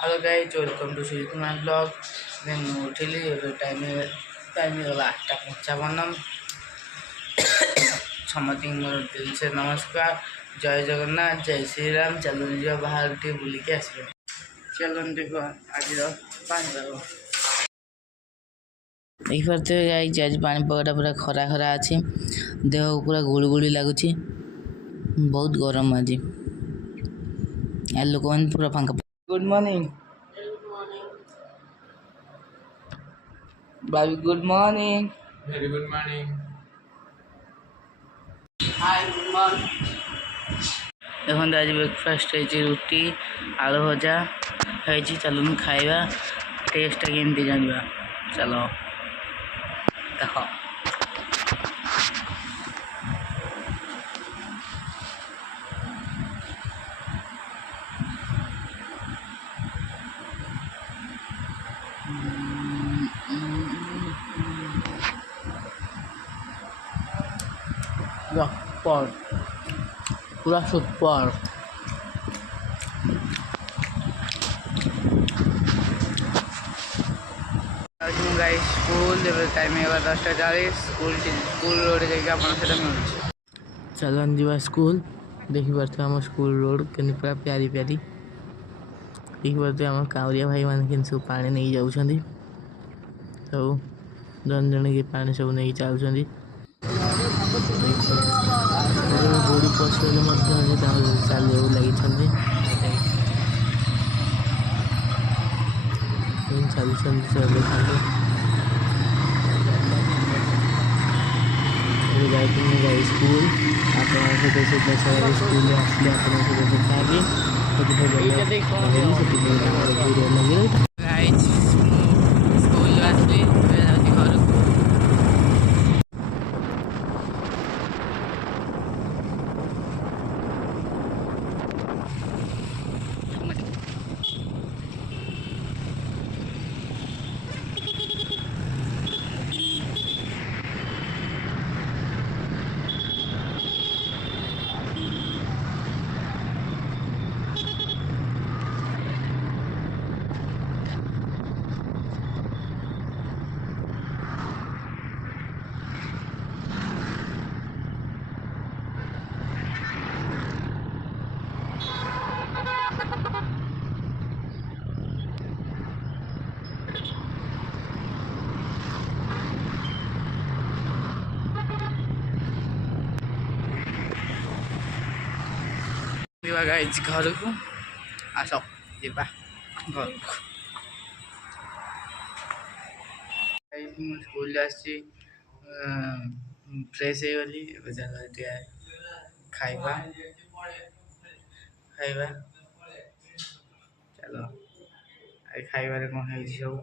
Hello guys, welcome to Sujit Kumar blog. मैं उठिली time गला 8:55। समति मोर दिल से नमस्कार। जय जगन्नाथ, जय श्री राम। चलो जा बाहर टे बुलिके आसबे। चलो देखो आज 5 देखिए गाइस, आज पानीपगटा पूरा खरा खरा अच्छी। देह पूरा गुड़गुड़ी लगुच, बहुत गरम आज। लोक मैंने पूरा फांका। गुड मॉर्निंग बाबी, good morning. Very good morning. Hi, good morning. देखो आज ब्रेकफास्ट है रुटी आलू भजा है। चलो खाइबा, टेस्ट केमती जाना। चलो देख पूरा सुपर। गाइस स्कूल टाइम है 10:40। स्कूल रोड जाइए मिलूँ। चलन जा स्कूल। देखिपे आम स्कूल रोड के पूरा प्यारी प्यारी। देखिपे आम काउरिया भाई मैंने सब पा नहीं जाऊँ सब जन जन के पा सब नहीं चलुँच। बुढ़ी पशुले चलिए लगी चलुँच। स्कूल आप स्कूल आसले स्कूल आसली घर। गाइज घर को आस जा घर को। स्कूल फ्रेश हो गली। खाइबा खाइबा। चलो खाइबार कौन है सब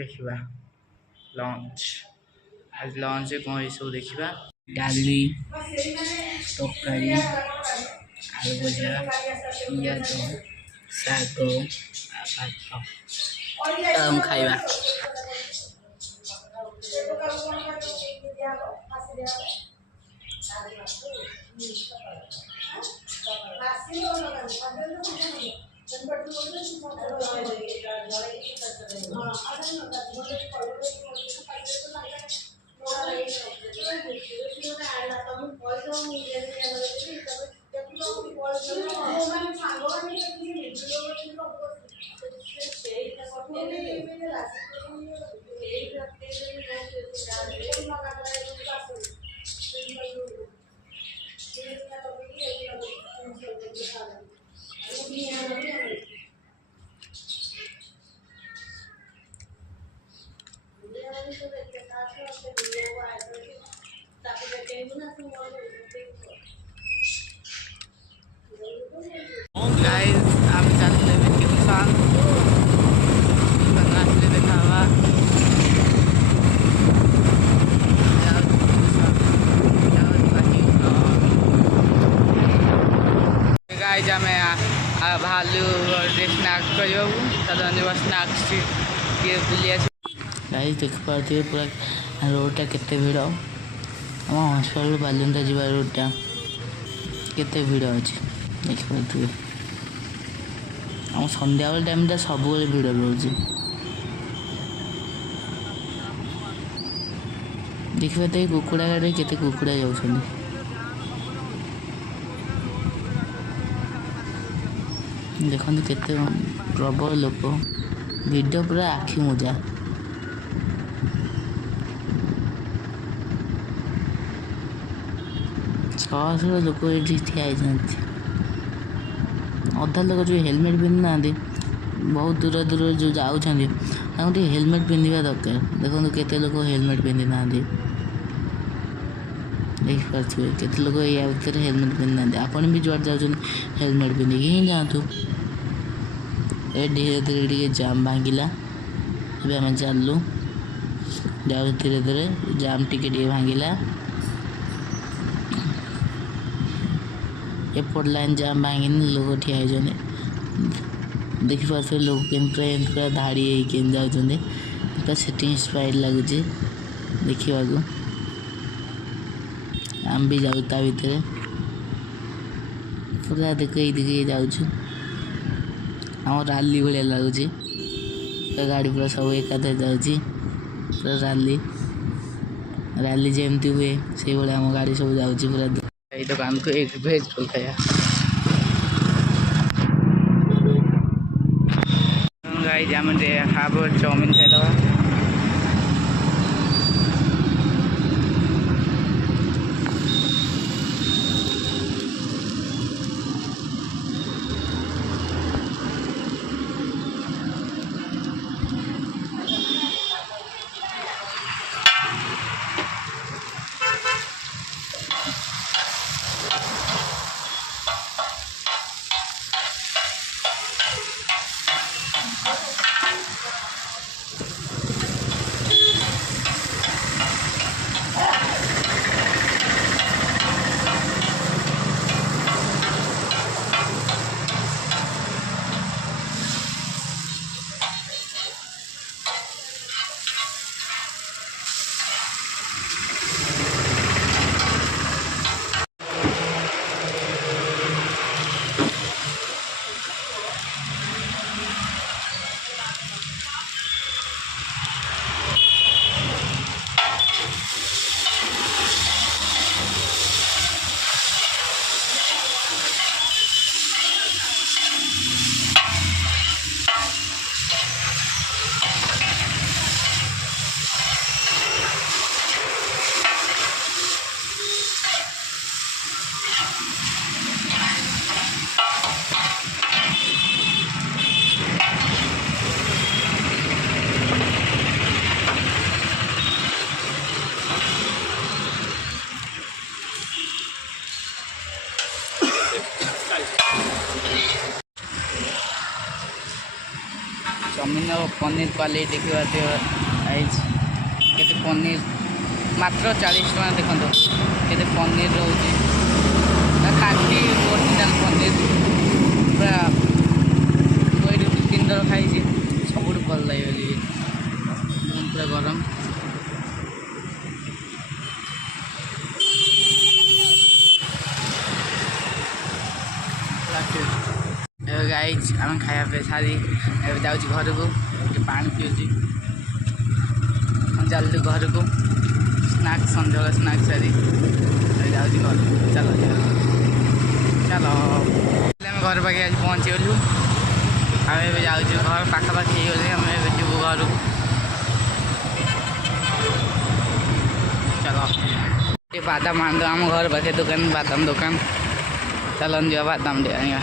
देखा। लंच आज लंच कौन है सब देखा। डाली तरकारी आलू भजा पिज शाग भात खाइबा। गाइस आम चलते ट्यूशन आसले देखा। गाइस आम भालू स्नाक्स कर स्नाक्स बुली। गाइस देख पारे पूरा रोडटा केते भिड़। आम हस्पिटाल बालिंदा जा रोडटा केते भिड़ अच्छे देखिए। सन्ध्या बेल टाइम सब भिड़ रोज देखिए तो कुकुड़ा गाड़ी केते कुकुड़ा जाऊँ देखते केते प्रबल लोक वीडियो पूरा आखि मजा 600 लोक ये ठिया अधा लोक जो हेलमेट पिंधि ना बहुत दूर दूर जो जाऊँ हेलमेट पिंधा दरकार देखो केते लोक हेलमेट पिंधि ना देखिए केते लोक या भितर हेलमेट पिंधि ना आपन भी जुआड़ जाऊँ हेलमेट पिंधिकी ही जातु ए धीरे धीरे जाम भांगिला आम चलू जाऊ धीरे धीरे जाम टिके भांगिला एपट लाइन जाम भांगिनी लोग ठिया देखिपे लोग पूरा धाड़ी जाऊँ पूरा सेटिंग स्पाइड लगुच देखा आम भी जाऊ ता भितर पूरा देख ये जाऊँ आम राली भाया लगुच गाड़ी पूरा सब एकादे जाऊँगी पूरा राली राली जमती हुए से भाया आम गाड़ी सब जाऊँगी पूरा ये दुकान को एक भेज रोल खाया गाइस आम हाफ चाउमिन खाईदवा चाउमिन और पनीर क्वालिटी देखा के पनीर मात्र 40 टका देखो के पनीर रोचे खाटी ओरिजिनाल पनीर पूरा कोई 2-3 थर खाई सब भल लगे पूरा गरम गाइज आम खाया पे सारी जाऊँ घर को पा पीऊँ चलती घर को स्नाक्स सन्ध्या स्नाक्स सारी जाऊँ घर चलो चलो घर पाखे आज पहुँची गलु आम जाऊँ घर पाखापाखि गले आम जीव घर को चलो बादाम आन आम घर पाखे दुकान बादाम दुकान चलन जा बादाम दे आएगा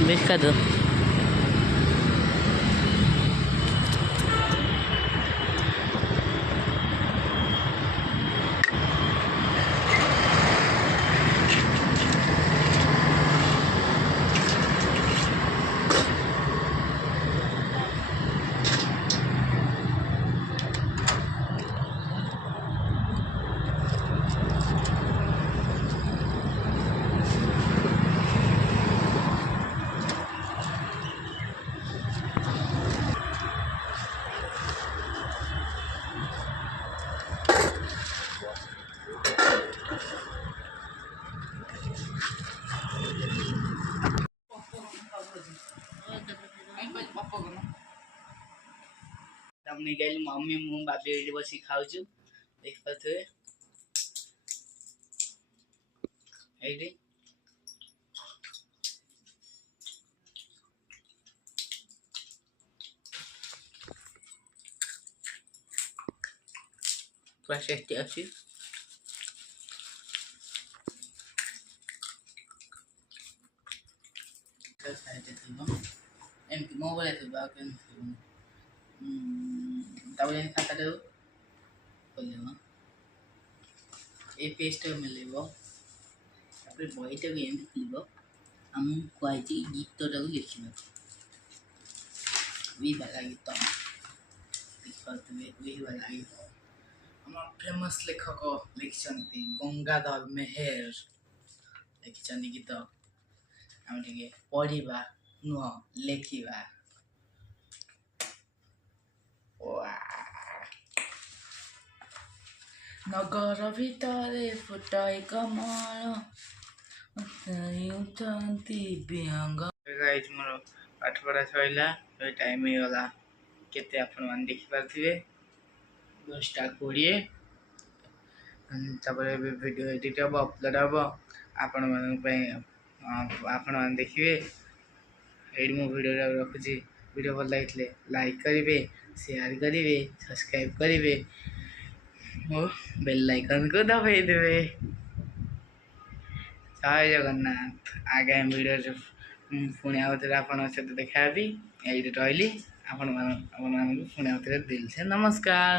बेच दो नहीं गई मम्मी मु बाबी ये बस खाऊ देख पाथे एडी पूरा टेस्टी अच्छी एमती मोबाइल ताबले खाता दे बोलेबो ए पेस्ट मिलेबो तापर बहीटा भी एमती लिबो हम कहछि गीतटा को लिखिबो वी वाला गीत वी वाला गीत हम फेमस लेखक लिखिसंती गंगाधर मेहर लिखिसंती गीत हम टिके पढ़िबा नुह लेखिबा नगर भितरे फुटाई कमल उठंती व्यंग गाइस मोर पाठ पढ़ा सइला टाइम ही गला केते आपण मान देखि पारथिबे 10:20 तापर वीडियो एडिट हम अपलोड हम आपण मान देखिए एडी मो वीडियो रखुची वीडियो भल लागितले लाइक करिवे शेयर करिवे सब्सक्राइब करिवे और बेल आइकन को दबाई देवे जय जगन्नाथ आगे वीडियो पुणी आउ थे आप देखा एडी रही आपण पुणी आउ दिल से नमस्कार।